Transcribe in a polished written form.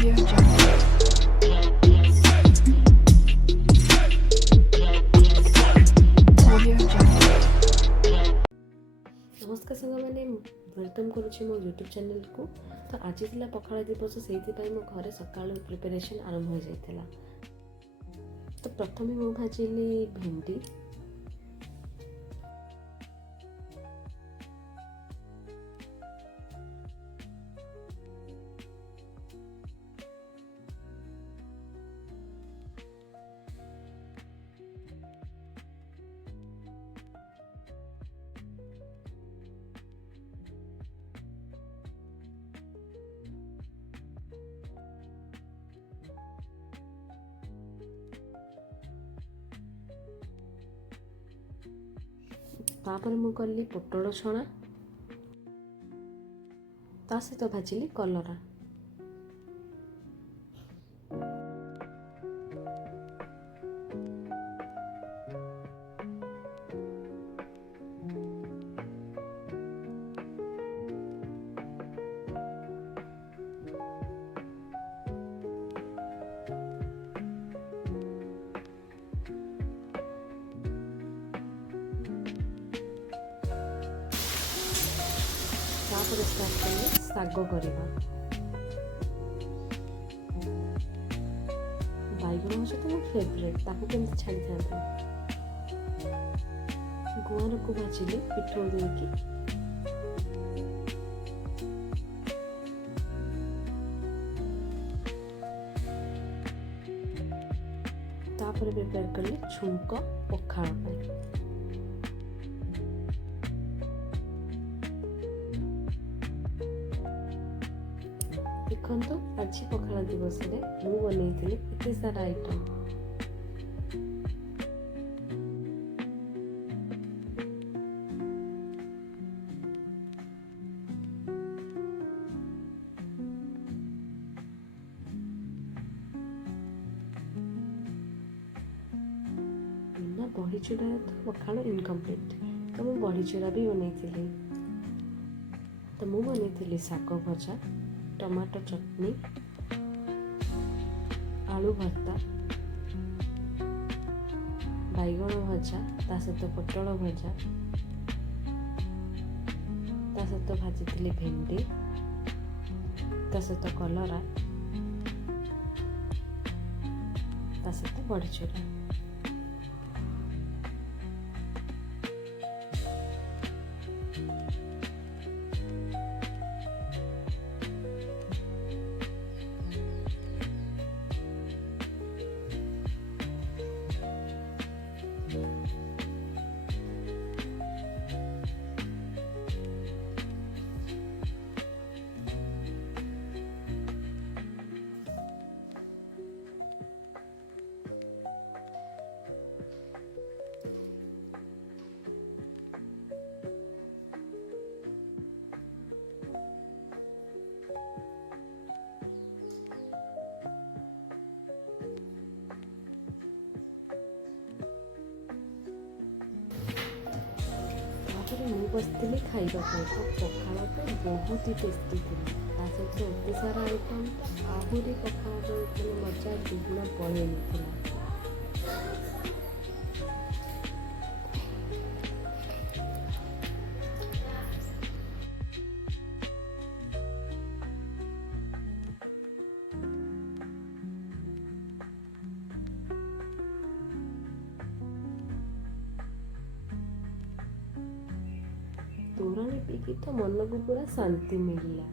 Audio Jungle. Audio Jungle. नमस्कार साଙ୍ଗमाने welcome करुच्ची मो YouTube channel को। तो आज थी पखाड़ दिवस से मो घरे सका प्रिपेरेसन आरंभ हो जाता। तो प्रथम मु भाजिली भेंडी, तापर मु कली पोटल छणा, ता सहित भाजिली कलरा। तापर स्टार्ट कले शाग करवा। बैगण हूँ तो मो फेवरेट, ताकू केमती छाड़ी था। गुआर को भाजिली पिठो देकी, तापर प्रिपेयर कले छुंक पखाड़ पाई। देखो आज पखाड़ दिवस मु बनई एते सारा आइटम। बिना बड़ी चूड़ा तो पखाड़ इनकम्प्लीट, तो मु बड़ी चूड़ा भी बनई। तो मु बनई शाग भजा, टमाटो चटनी, आलू भर्ता, बैगण भजा, ता सहित पोटल भजा, ता सहित भाजी भेंडी, ता सहित कलरा, ता सहित बड़ी चूरा। ମୁଁ ବସିଥିଲି ଖାଇବା ପାଇଁ। ତ ପଖାଳ ତ ବହୁତ ହି ଟେଷ୍ଟି ଥିଲା, ତା ସହିତ ଏତେ ସାରା ଆଇଟମ୍, ଆହୁରି ପଖାଳର ମଜା ଦୁଗୁଣା ପଳେଇଥିଲା। तोराणी पीकी तो मन को पूरा शांति मिलला।